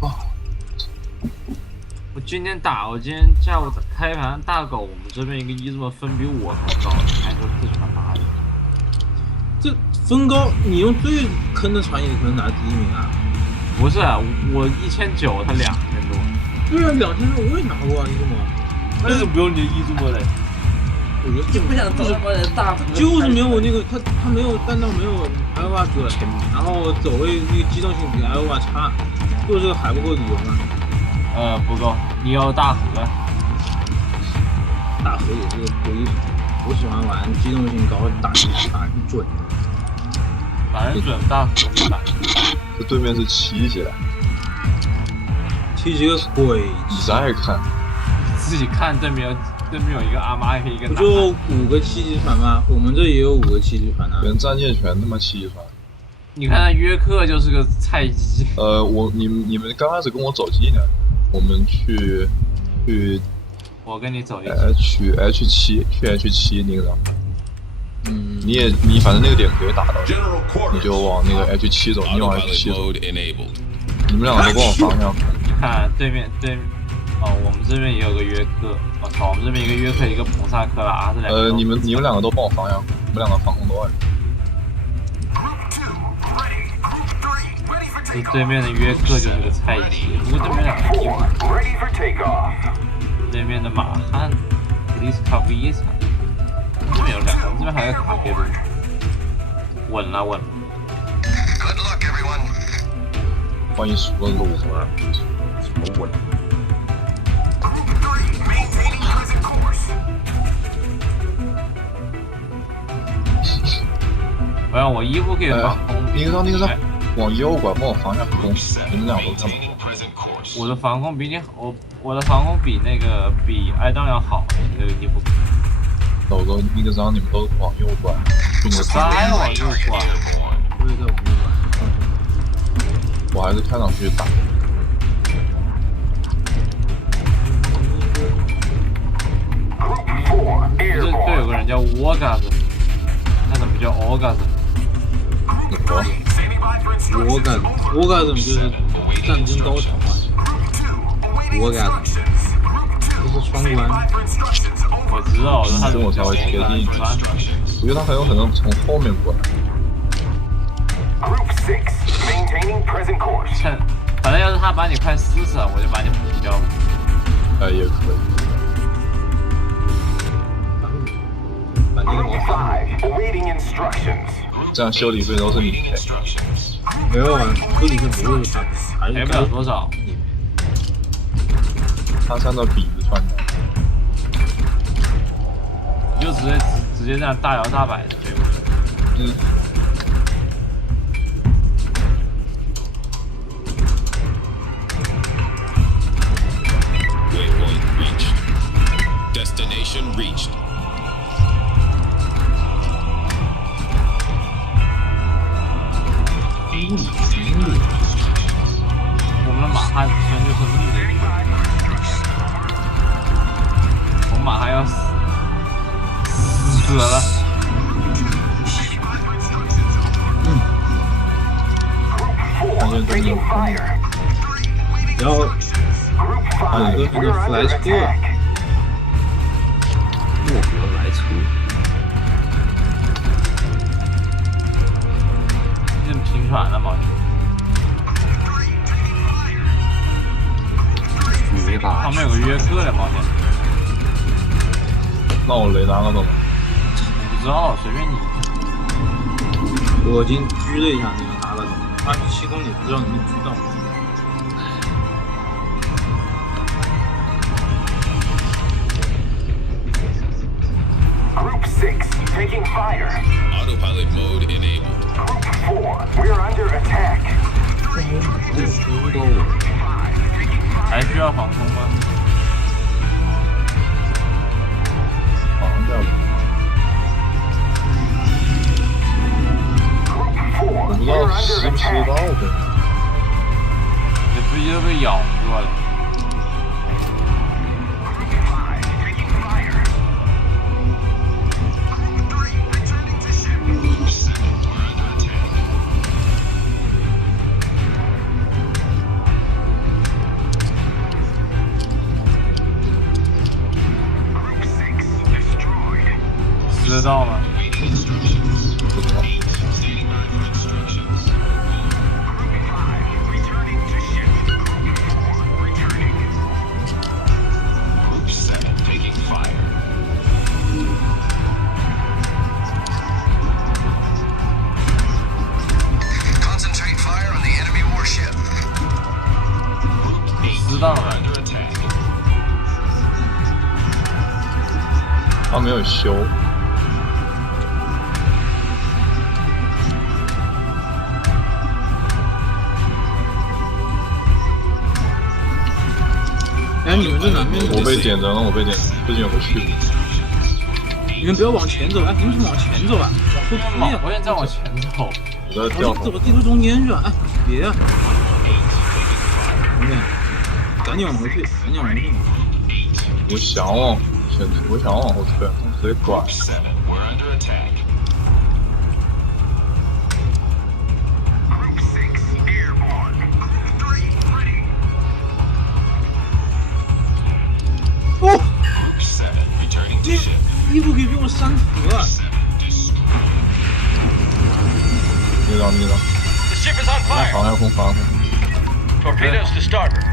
哦，我今天下午开盘大狗，我们这边一个一这么分比我还高，还说自传8的。这分高，你用最坑的船也可能拿第一名啊。不是啊，我1900，他2000多。对啊，2000多我也拿过啊，一这么。那个不用你一这么的。我觉得就不想找他妈的大幅，就是没有我那个他没有弹道没有 L 瓦准，然后走位那个机动性比 L 瓦差，就是这个还不够理由吗？不够，你要大河。大河也是个推手，我喜欢玩机动性高、打人准的。打人准大河不打。这对面是7级了，踢几个鬼？你再看，自己看对面有一个阿妈，一个不就5个7级船吗？我们这也有5个7级船啊。人战舰全他妈7级船。你看约克就是个菜鸡。你们刚开始跟我走近的，我们去。我跟你走一起。去 H7那个地方。嗯。你反正那个点可以打到，你就往那个 H7走，你往 H7走。你们两个都跟我方向。你看对面，我们这边也有个约克。我操，我们这边一个约克，一个普萨克拉，这两个。你们两个都帮我方向，你们两个防空都按。这对面的约克就是个菜鸡，不过对面两个机会。对面的马汉，普利斯卡夫伊萨，这边有两个，我们这边还有卡给鲁。稳了。万一输了路怎么办？什么稳？哎呀，我衣服可以防空。那个上，往右拐，帮我防下空。你们俩都干嘛？我的防空比你好，我的防空比爱当要好。这个衣服。走个那个上，你们都往右拐。再往右拐。我也在往右拐。我还是看上去打。这队有个人叫 Orgasm， 他怎么叫 Orgasm？ Orgasm 就是战争高潮嘛。Orgasm 这是双关。我知道，他跟我稍微贴近一点。我觉得他很有可能从后面过来。反正要是他把你快撕死了，我就把你补掉了。也可以。把那个毛放。这样修理费都是你赔。没有啊，修理费不会是他赔，赔不了多少。他是按照比例算的。你就直接这样大摇大摆的对不对？嗯。Destination reached. 我们的马汉虽然就是路的，我们马汉要死了。然后还有那个弗莱车，莫格莱车。你怎么停船了，毛姐？旁边有个约克的毛姐。那我雷达了怎么？我不知道，随便你。我已经狙了一下那个拿了27公里，不知道能不能狙到。Group 6 taking fire. Autopilot mode enabled. Group 4, we're under attack. 还需要防空吗？防掉了。我不知道吃不吃得到的。这飞机都被咬住了。得到吗？不知道。Concentrate fire on the enemy warship. 知道了。他没有修。哎，你们这南边我被点灯了，我被点，最近有个区。你们不要往前走，哎，你们是往前走啊，往后退啊！我现在往前走。我在掉头。走地图中间去啊！哎，别啊！赶紧往回退，赶紧往回退！我想往前退，我想往后退，我直接拐。哦，这衣服可以被我删除了。你让。 The ship is on 防 fire. 海空，防海空。 Torpedoes to starboard.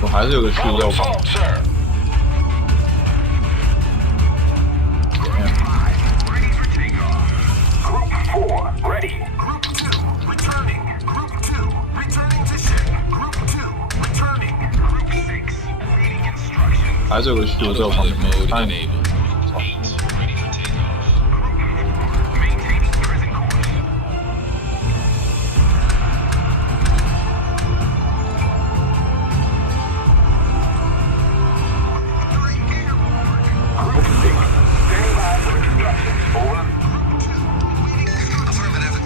我还是有个区域要防。 Assault, sir. Group 4, ready. Group 2, returning. Group 2, returning to ship. Group 2, returning. Group 6, reading instructions. 还是有个区域在我旁边。看你。 Maintaining present course. Group 6, standing by for instructions. Over. Affirmative.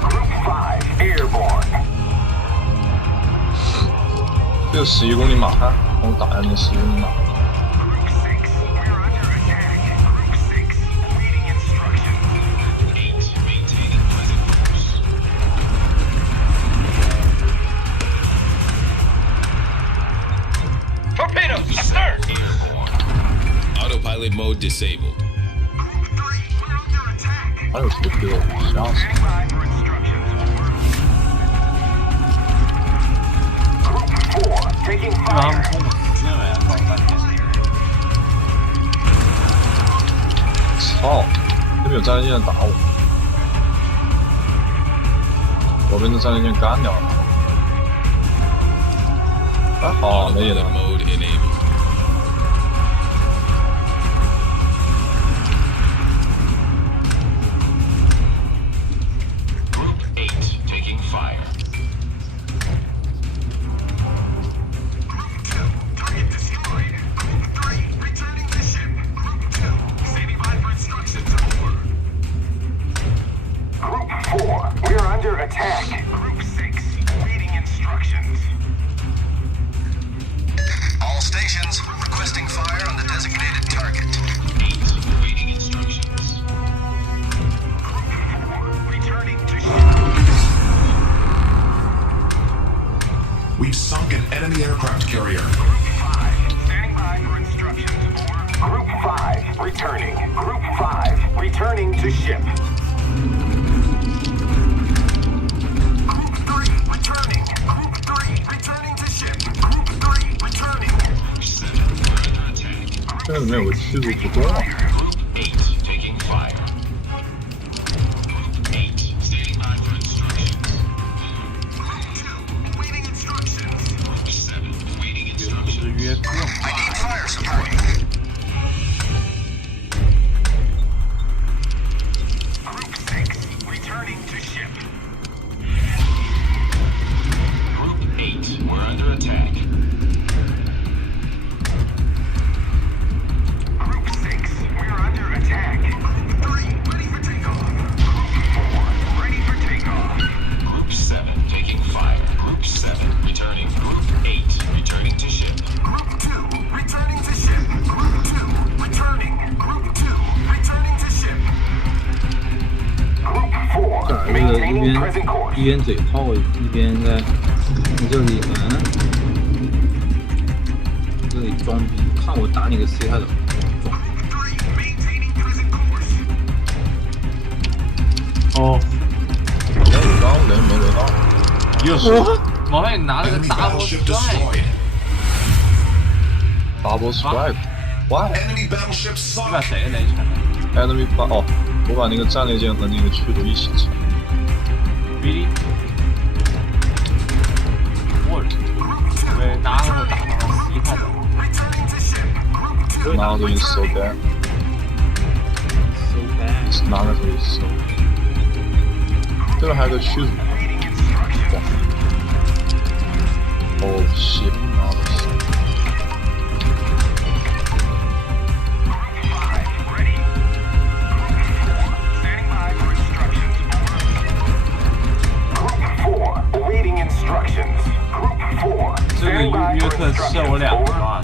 Group 5, airborne. 这个11公里马，看，帮我打下那11公里马。 Group 6, we're under attack. Group 6, reading instructions. 8, maintaining present course. Torpedoes, astern! Autopilot mode disabled. Group 3, we're under attack. 还有谁给我吓死？ Standing by for instructions. Over. Group 4, taking 基本上 fire. 冲我死了呀！搞了半天。操！那边有战列舰打我，我被那战列舰干掉了。还好没野 Autopilot 的。 mode enabled. Group 8, taking fire. Group 2, target destroyed. Group 3, returning to ship. Group 2, standing by for instructions. Over. Group 4, we're under attack. Group 6, reading instructions. All stations requesting fire on the designated target. 8, reading instructions. Group 4, returning to ship. We've sunk an enemy aircraft carrier. Group 5, standing by for instructions. Over. Group 5, returning. Group 5, returning to ship. Group 3, returning. Group 3, returning to ship. Group 3, returning. Group 7, we're under attack. 这里面有个驱逐不动啊！ Group 8, taking fire. Group 8, standing by for instructions. Group 2, waiting instructions. Group 7, waiting 是 instructions. 约克。 I need fire support. Group 6, returning to ship. Group 8, we're under attack. Group 6, we're under attack. Group 3, ready for takeoff. Group 4, ready for takeoff. Group 7, taking fire. Group 7, returning. Group 8, returning to ship. Group 2, returning to ship. 一边嘴炮一边在这里这里装逼，看我打你个 C 开头，装。哦，刚雷没雷到，又是毛妹拿了个 double Battleship strike， double strike， why？ Enemy battleship 你把 sunk. 谁雷成了 enemy 哦，我把那个战列舰和那个驱逐一起拆。 ？Really？ 我对，拿了我打到了 C 开头。 Now it is so bad. So bad。哪个是 so？ 这边还有个驱逐。哇！哦shit！妈的！ Awaiting instructions. Group 4. 这个约克射我2个啊！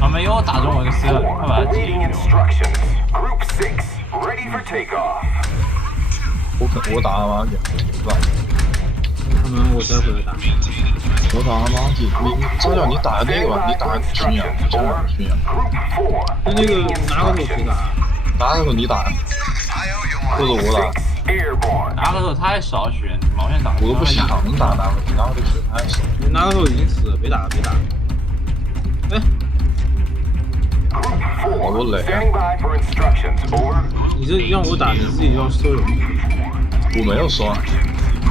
他们又打中我一个 C 了，快把它击 Awaiting 掉！ instructions. Group 6. Ready for takeoff. 我打阿玛吉，是吧？他们我再回来打。我打阿玛吉，你照叫你打那个吧，你打巡洋，真的巡洋。 Group 4. 那个拿个手谁打？打那个你打，或者我打， Airborne. 拿个手太少选，毛线打我都不想打那个，拿个血太少。拿个手已经死了，别打了，别打了。哎， Group 好多雷 4. 啊！ Standing by for instructions. Over. 你这让我打，你自己要收人。我没有说啊，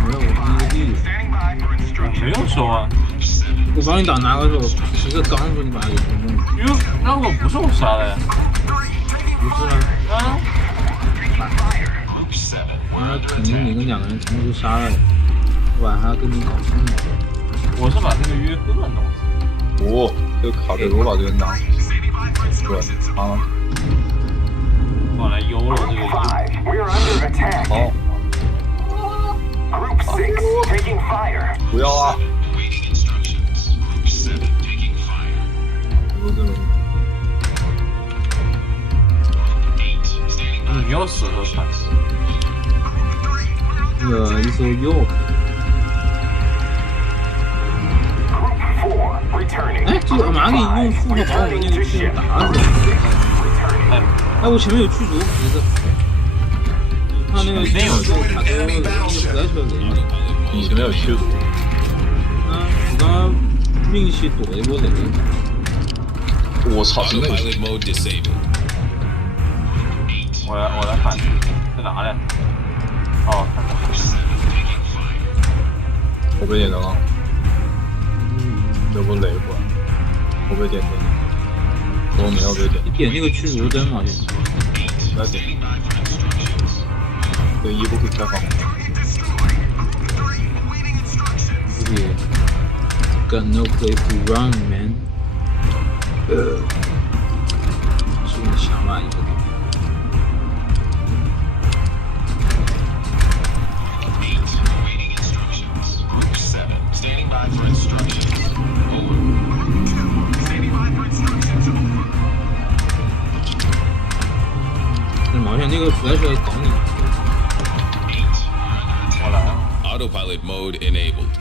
没有，我是一个弟弟。 Standing by for 没 instructions. 有说啊，我帮你打拿个手，持着钢说你把他给弄了。哟，那我不是我杀的呀？不是啊，啊？那肯定你跟2个人同时杀了，我把他跟你搞定了。我是把这个约克弄死。哦，这个卡贝罗把这个拿，对，啊，我来悠了这个 5. We are under attack. 好， Group 6. Taking fire. 不要啊！我这个你又死了惨死。那个一艘 York， Group 4. Returning. 哎，这个马给用复活把我们那个驱逐打死了。哎，我前面有驱逐，一个。他那个没有卡多那个不来车雷。你前面有驱逐，我刚刚运气躲了一波雷。我操，真的有 Autopilot mode disabled. 我来反击，在哪里？哦，看到。我被点灯了，有个雷过来，我被点灯，我没有被点，你点那个驱逐灯好像。来点，这个衣服可以开放吗？自己 got no place to run, man。是你想吧，一个。Standing by for instructions. Over. Standing by for instructions. Over. 那毛线那个 flash 搞你。我来了。 Autopilot mode enabled.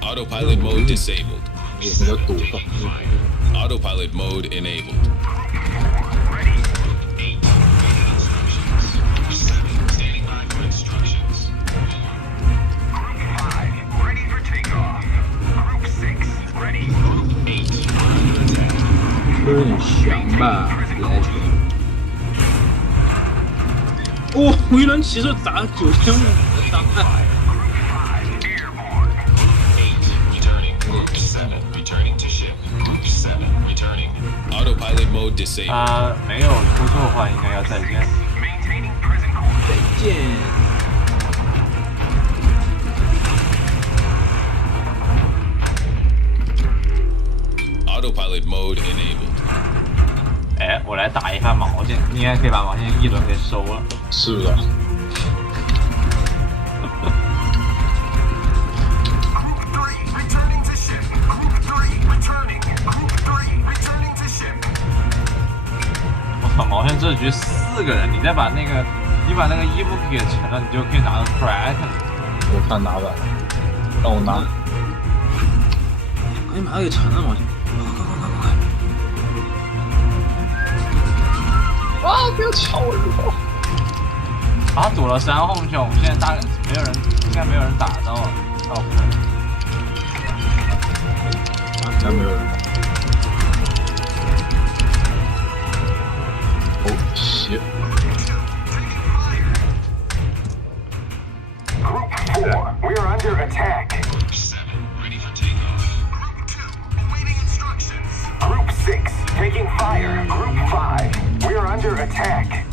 Autopilot mode disabled. 也是个堵到。 Autopilot mode enabled. Standing by for instructions. Group 5. Ready for takeoff. Group 6. Ready. 有点强吧，flash。哦，回轮骑士打9500的伤害。 Returning. Group 7 returning to ship. Group 7 returning. Autopilot mode disabled. 他没有出错的话，应该要再见。 Maintaining present course. 再见。 Autopilot mode enabled. 哎，我来打一下毛线，应该可以把毛线一轮给收了。是的， Group 3. Returning to ship. Group 3. Returning. Group 3. Returning to ship. 我操，毛线这局4个人，你再把那个你把那个衣服给成了，你就可以拿到 kraken。我看拿吧，让我拿。哎妈，给成了嘛！啊！不要抢我人头！啊，躲了山后面去，我们现在大概没有人，应该没有人打到啊。哦，不对。应该没有人。哦，shit！ Group 4, we are under attack. Group 7, ready for takeoff. Group 2, awaiting instructions. Group 6, taking fire. Group 5, we are under attack.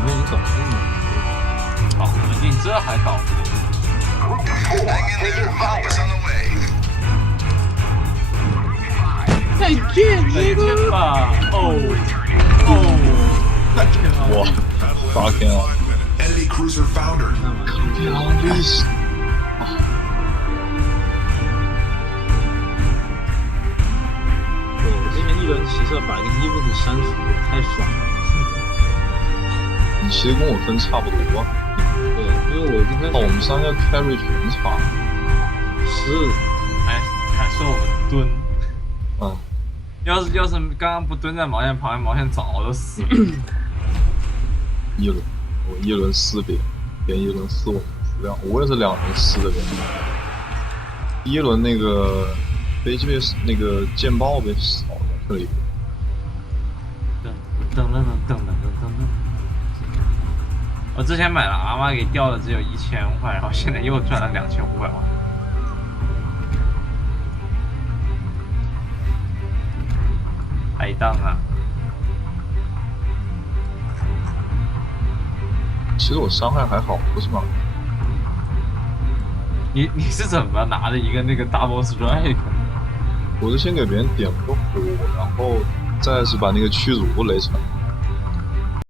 我已经搞定了。搞不定，这还搞不定。 Group 4, taking fire. 再见，再见吧！哦哇，发天了！ Enemy cruiser foundered. 看完。天啊，这是我这边一轮骑射把一个衣服给删除了，太爽了。你其实跟我分差不多。对，因为我今天哦，我们三个 carry 全差。是还说我们蹲。嗯。要是刚刚不蹲在毛线旁边，毛线早就死了。一轮，我一轮4别，连一轮4我质量，我也是2轮4的人。第一轮那个飞机被那个舰爆被扫了这里。噔。我之前买了阿妈给掉的只有1000块，然后现在又赚了2500万。海荡啊！其实我伤害还好，不是吗？你是怎么拿的一个那个 double strike？ 我是先给别人点了个火，然后再是把那个驱逐雷成。